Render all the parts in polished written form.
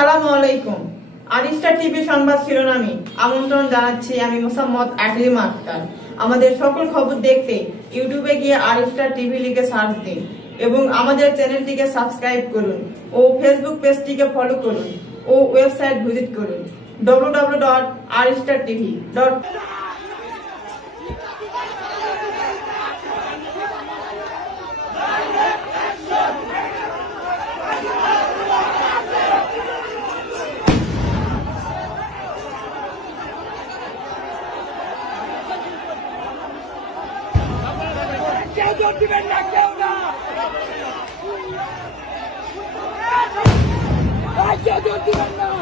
আসসালামু আলাইকুম। আরিস্টার টিভি সংবাদ শিরোনামে আমন্ত্রণ জানাচ্ছি আমি মোসাম্মদ আকলিমা আক্তার। আমাদের সকল খবর দেখতে ইউটিউবে গিয়ে আরিস্টার টিভি লিখে সার্চ দিন এবং আমাদের চ্যানেলটিকে সাবস্ক্রাইব করুন ও ফেসবুক পেজটিকে ফলো করুন ও ওয়েবসাইট ভিজিট করুন www.aristartv.com। Don't even knock down now! I can't do it now!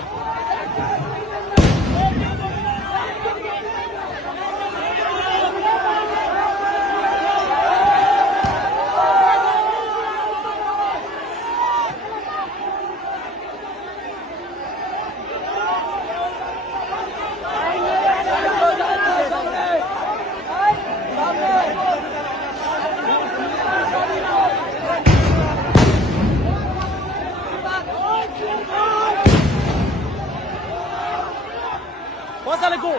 Pásale, go!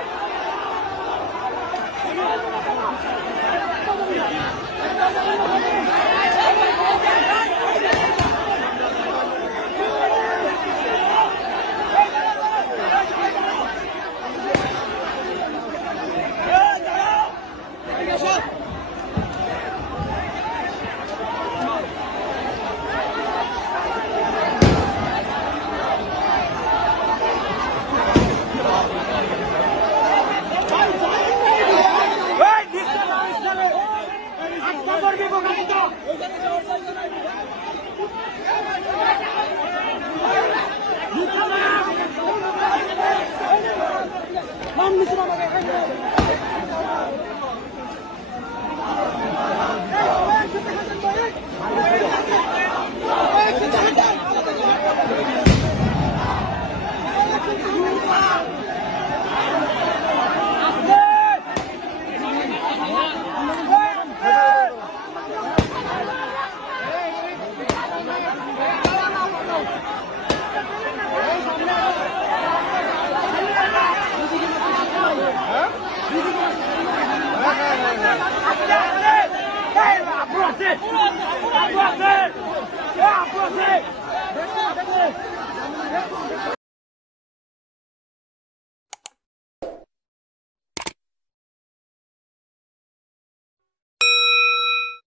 ¡Por mi bocadito!